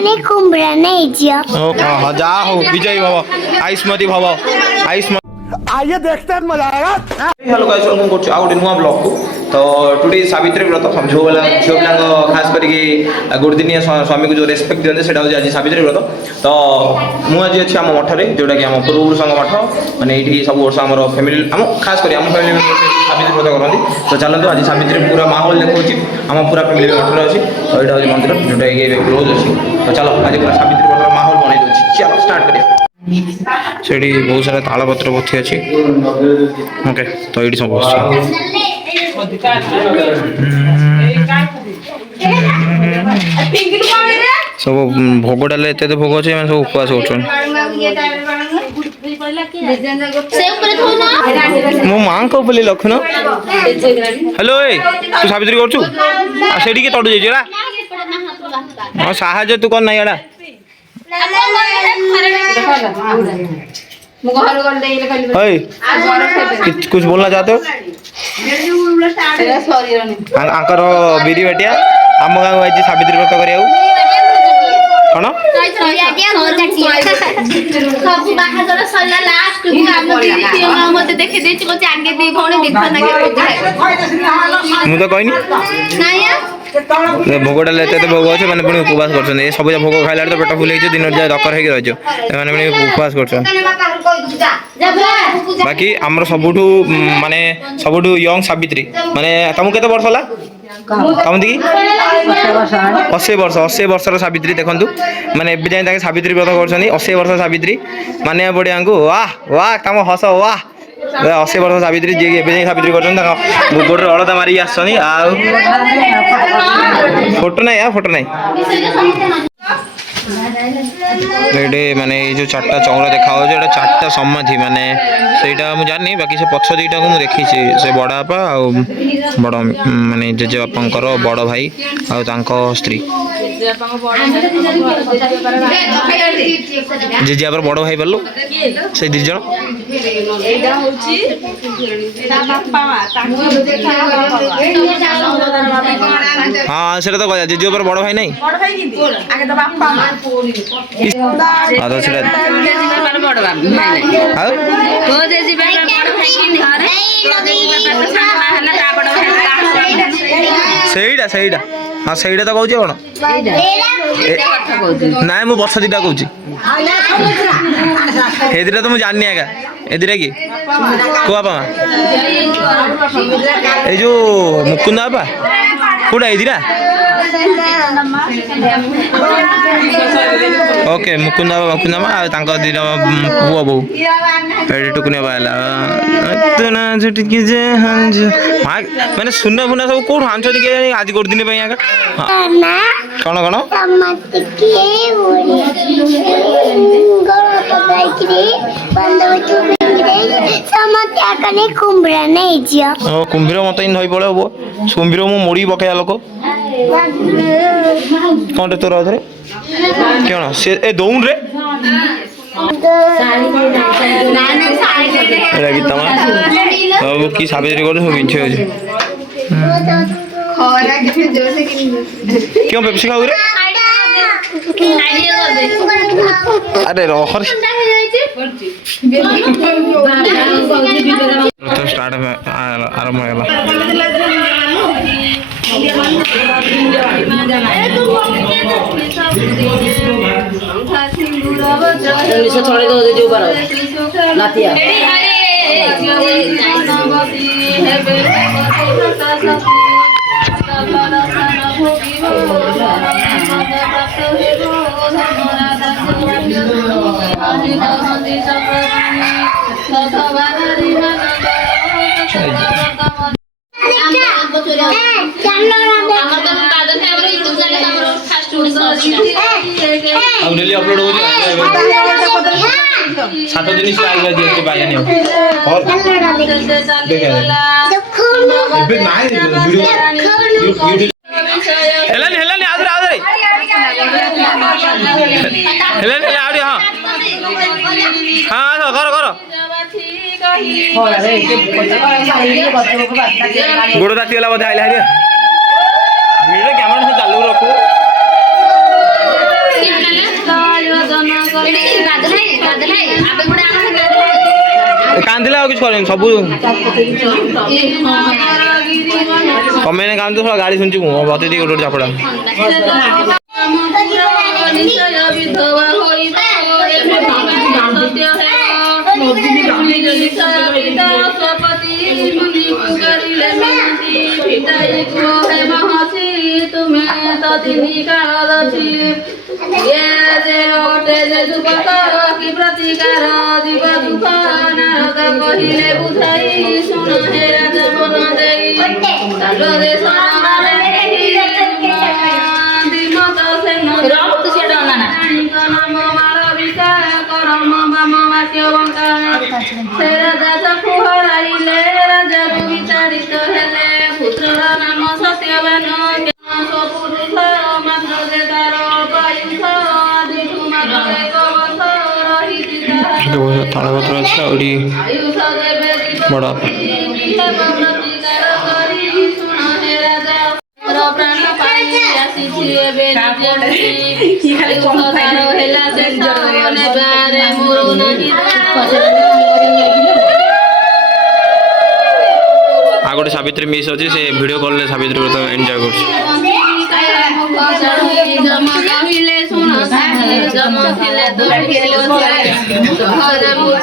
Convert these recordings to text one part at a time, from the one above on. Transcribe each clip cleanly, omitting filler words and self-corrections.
कने कुंभरा नहीं जिया हाँ जा हो विजय भव आयुष्मती भव आयुष्मती आइए देखते हैं मजा आएगा। हेलो गाइस वेलकम करछु आ गोटे नुआ ब्लॉग को तो टुडे सावित्री व्रत झियो बेला खास करके गुरुदिनिया स्वामी को जो रेस्पेक्ट दिखते से आज सावित्री व्रत तो मुझे अच्छी आम मठरे जोटा कि आम पूर्वपुरुष मठ मैंने ये सब वर्ष आम फैमिली आम खास कर आम फैमिली मेम्बर सावित्री व्रत करती तो चलते आज सावित्री पूरा माहौल देखा आम पूरा फैमिली मठर अच्छी तो यहाँ हूँ मंदिर जोटा कि क्लोज अच्छी तो चलो आज पूरा सावित्री व्रत माहौल बनई दूसरी चलो स्टार्ट करिए से बहुत सारा ताल पत्र पोथी अच्छी ओके तो ये सब सब भोगटा एत भोग अच्छे सब उपवास कर मो माँ को बोले लखन हेलो तू सावित्री कर तड़ू जाइए हाँ साहय तू कर ना याडा कुछ बोलना चाहते हो आंकर बीरी बेटिया आम गाँव आई सावित्री व्रत करा कौन मुझे तो कहनी भोगटा एत भोग अच्छे मैंने पुणी उपवास कर सब भोग खाइला तो पेट फुल दिन जाए दरकार हो रही मैंने उपवास कर बाकी आमर सबुठू माने सबुठू यंग सावित्री माने तुमको केते वर्ष होला कमती 80 वर्षर सावित्री देखु माने जाए सावित्री व्रत कर 80 वर्ष सावित्री माने पड़े वाह वाह तुम हस वाह 80 वर्ष सावित्री जी सावित्री कर गोटे अलता मारिक आस फोटो ना फोटो ना माने जो चार्टा चौरा देखा चार्टा समाधि माने सेटा मुझे जानी बाकी से पछ दुईटा को मुझे देखी से बड़ बापा आ बड़ माने जेजे बापांकर बड़ भाई आ स्त्री जेजे बापर बड़ भाई बोलो से दी जन हाँ से तो कह जेजे बापर बड़ भाई नहीं ସେଇଟା हाँ ସେଇଟା ତ କହୁଛି କଣ ନାଇଁ ମୁଁ ବର୍ଷ ଦିଟା କହୁଛି ଏ ଦିଟା ତ ମୁଁ ଜାଣିନି ଆଜ୍ଞା ଏ ଦିଟା କି କୋ ବାପା ମା ଏଇ ଯୋଉ ମୁକୁନ୍ଦ ବାପା କୋଉଟା ଏଇ ଦିଟା ओके मुकुंदा मा दिटा पुआ बो टुकुनिया बाला मैंने सुना फुना सब कौन हांस आज गोटे दिन कौन कौन कुंभीर मत धई पड़े हम कुंभीर मु मुड़ी पकड़ा लोक कौन तोर अधरे क्या से ए दौड़ रे कि सावित्री कर क्यों पेप्सी खाऊ रे अरे रोहर तो स्टार्ट आरंभ होगा थोड़े दो दे ऊपर लातिया अब डेली अपलोड हो जाए 7 दिन स्टाइल में दिए भाई नहीं और देख वीडियो हेलन आदर हेलन आदि हां हां करो गोड़ ताती वाला बोधे आइला रे वीडियो कैमरा से चालू रखो କାନ୍ଦିଲେ ଆଉ କିଛି କରେନି ସବୁ ତମେ କାନ୍ଦୁ ଗାଳି ଶୁଣିଛି ମୁଁ ବତେଇ ଦେଇ ଗୋଟେ ଚାପଡ଼ା ତୁମେ ତ ତିନି କାଳ କି ପ୍ରତିକାର ଜୀବ ଦୁଃଖ ନାରଦ କହିଲେ ବୁଝାଇ ଶୁଣ ହେ ରାଜ ମନ ଦେଇ ଦେଶ ନାମ ମାଳବିକା କରମ ବାମ ବାକ୍ୟ ବଙ୍କା ସେ ରାଜା ଚକ୍ଷୁ ହରାଇଲେ ରାଜାରୁ ବିଚାରିତ ହେଲେ ପୁତ୍ରର ନାମ ସତ୍ୟବାନ ପୁରୁଷ ମାତ୍ର ଯେ ତାର ବାୟୁଷ ଆଦିଠୁ ମାତ୍ର ଏକ ବର୍ଷ ରହିଛି ତାଳପତ୍ର ଅଛି ଆହୁରି ବଡ଼ ପ୍ରତିକାର କରି ଶୁଣ ହେ ରାଜା ପ୍ରାଣ ପାଇ ଆସିଛି ଏବେ ହେଲା ଶେଷ ନେବାରେ ମୋର ନାହିଁ ଆଉ ଗୋଟେ ସାବିତ୍ରୀ ମିସ୍ ଅଛି ସେ ଭିଡ଼ିଓ କଲ୍ରେ ସାବିତ୍ରୀ ବ୍ରତ ଏନ୍ଜୟ କରୁଛି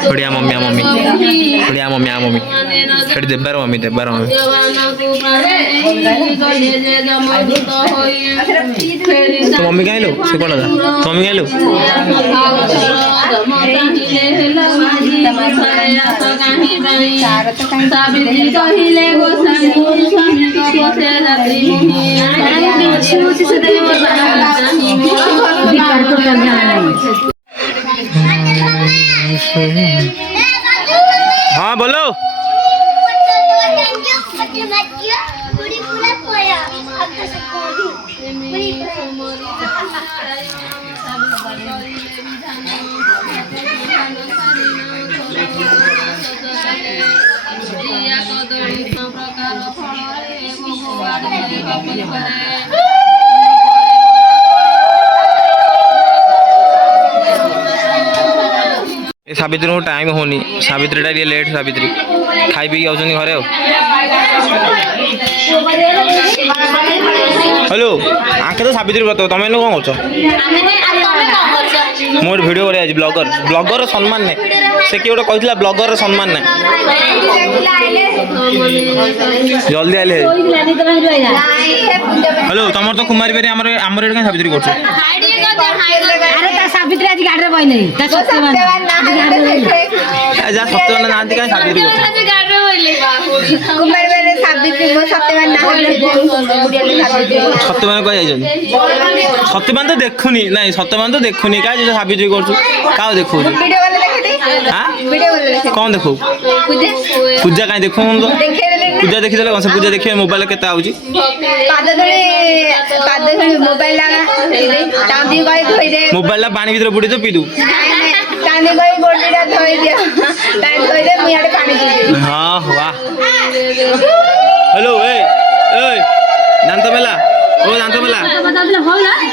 ବଢ଼ିଆ ମମ୍ମି ବଢ଼ିଆ ମମ୍ମି ସେଠି ଦେବାର ମମ୍ମି ତୋ ମମ୍ମି କାହିଁଲୁ ସେ କ'ଣ ହେଲା ତୋ ମମ୍ମି କାହିଁଲୁ କହିଲେ हाँ बोलो सावित्री को टाइम होनी सावित्री टा लेट सावित्री खाई पी जाऊँ घरे हेलो आंखे तो सावित्री ब्रत तुम कौन कर मोर वीडियो कर ब्लॉगर ब्लॉगर सम्मान ने से किए गोटे कहला ब्लॉगर सम्मान ने जल्दी आइले हेलो तुम तो कुमारी बेरी आमर आमर एटा सावित्री कर सावित्री आज गाड़ी बही नहीं सत्यवान जा सत्यवान ना कहीं सावित्री सत्यवान कह सत्यवान तो देखुनी ना सत्यवान तो देखुनी क्या सावित्री कर देखु कौन देखो पूजा कहीं देखो पूजा देखी कौन से पूजा देखिए मोबाइल के मोबाइल पानी भीतर बुड़ी तो पीदू हाँ वाह हेलो दांत मेला ओ दांत मेला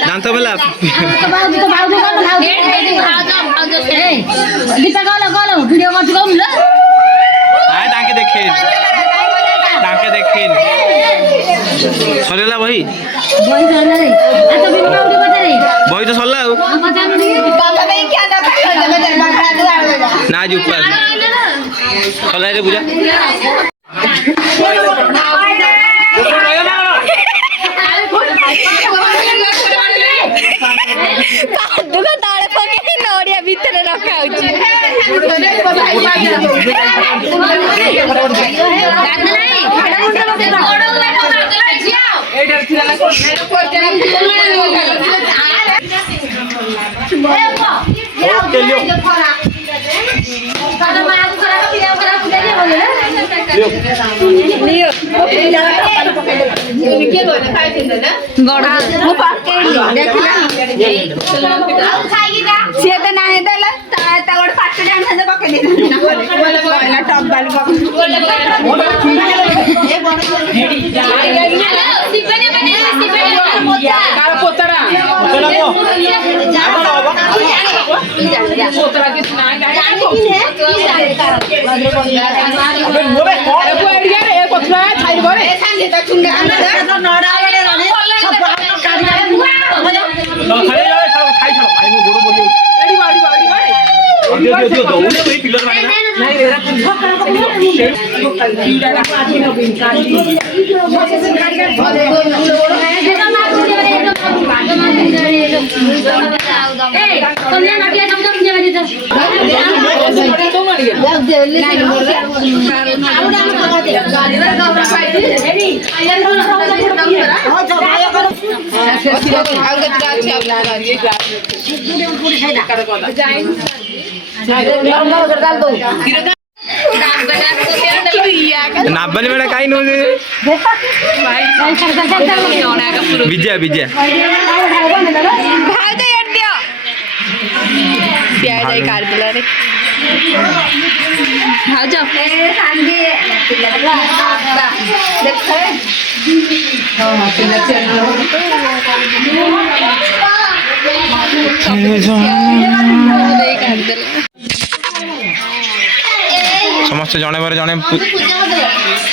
दांत मेला देखे सरला बही बही तो सरला ना आज उपास सरला पूजा तले पके नड़िया भितर रखा नाबली बेटा काही नव्हते विजया विजया भाव तो यार दियो प्याज आई काट दिला रे भाव जाओ समस्त जने बारे जने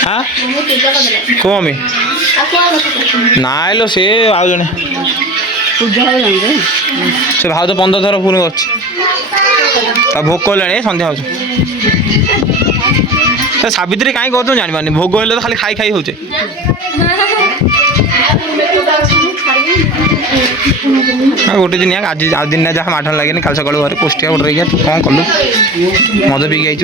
हाँ को मम्मी नाइलो से आउ जने से भाव तो 15 थर पुणी कर भोग कले सन्ध्या हो सावित्री कहीं कहते जानी पानी भोग हेल्ले तो खाली खाई खाई हो गोटे दिन आज आज दिन जहाँ माठन लगे काल सकाल घर पोस्टिया गोटे रही तू कौन कलु मद पी आई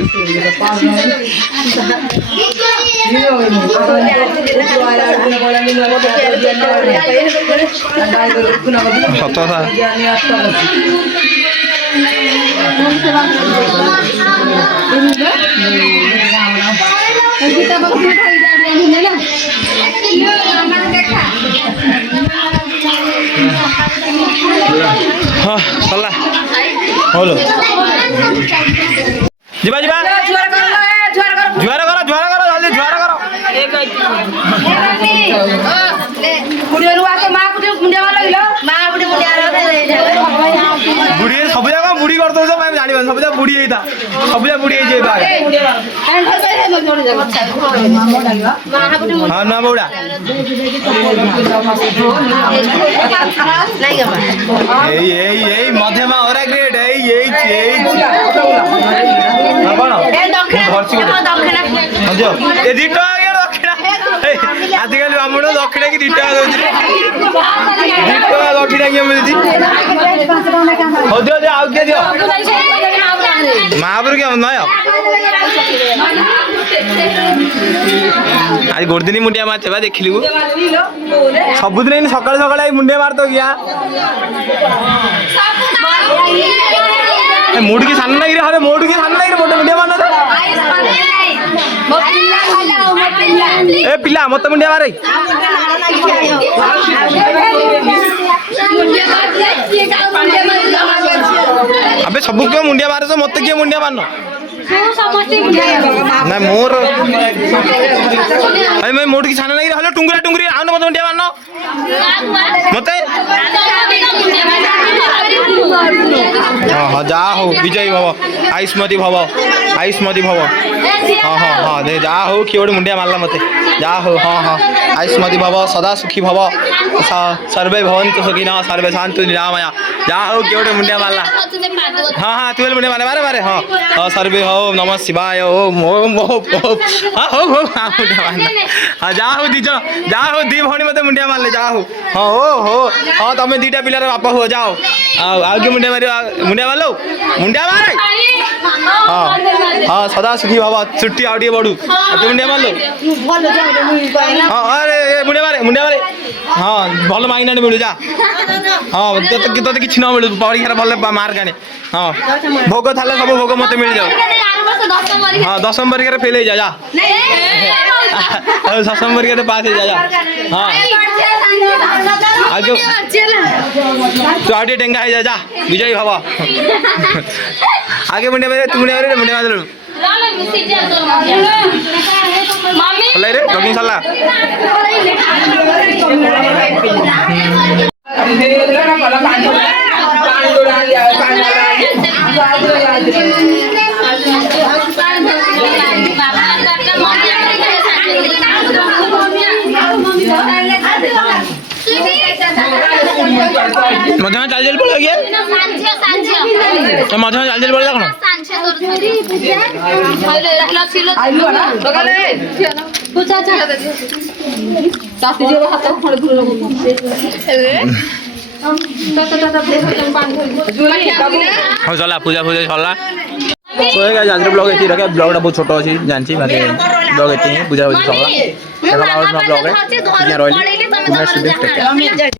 सत कथा हाँ सरला बोलो जीवा जीवा जुआर करो जल्दी जुआर करो बुढ़ी सब जगह बुढ़ी कर दो मैं जानी सब जगह बुढ़ी था सब जगह बुढ़ी हाँ ना बौड़ा मध्यमा और ग्रेड आजिकल ब्राह्मण दक्षिणा कि 2 टाका दक्षिणा किए मिलती हो दियो दियो आउ के दियो महापुर क्या नय आज गोटे दिन मुंडिया मारते बा देखिलु सबुदिन सकाल सकाल मुंडिया मारतो क्या मोड़ की सान लगी रे मोड़ की सान लगी मोटे मुंडिया मारना ए पिला मत मुंडिया मारे अबे सब क्यों मुंडिया मारे तो मत क्यों मुंडिया मारना ना मोर अरे मैं मोड़ की छाना नहीं हलो टुंगरा टुंगरी आउ न मत मुंडिया मारना मते हाँ जा हो विजयी भव आयुष्मती भव आयुष्मती भव हाँ हाँ हाँ दे जा हो किए गोटे मुंडिया मारला मते जा हो हाँ हाँ आयुष्मती भव सदा सुखी भव सर्वे भवन्तु सुखिनः सर्वे शान्तु निरामया जा हो किए गोटे मुंडिया मारला हाँ हाँ तू मुंडिया मारे मारे मारे हाँ हाँ सर्वे हो नमः शिवाय ओम ओम ओम हाँ हो हाँ मुंडिया मारला हाँ जा हो दीज जा हो दी भौणी मते मुंडिया मारले जा हो हाँ हो हाँ तुम 2टा पिलार बापा हो जाओ आउ कि मुंडिया मार मुंडिया मारलो मुंडिया मारे हाँ हाँ सदा सुखी बाबा छुट्टी आउ टे बढ़ू तू मुंडिया मारलो हाँ अरे मुंडिया मारे हाँ भल मांगना मिलू जा हाँ तो किसी न मिलू परीक्षा भल मार्क आने हाँ भोग थाले सब भोग मत मिल जाओ हाँ 10वीं परीक्षा फेल हो जा दशम परीक्षा पास हो जा हाँ आगे तू आगे टेंगा है जा विजयी भव आगे मुंडिया मारे तू मुंडिया मार रे जॉगिंग सरला মধ্যে চাল চাল পড়ে গিয়ে তো মধ্যে চাল চাল পড়ে দেখো হ্যাঁ চলা পূজা পূজা চলা তো এই গাইस আজকে ব্লগ এটি রাখে ব্লগটা বহুত ছোট আছে জানছি মানে ব্লগ এটি পূজা পূজা চলা দেখা আবার ব্লগ রে রইলি নেক্সট ভিডিও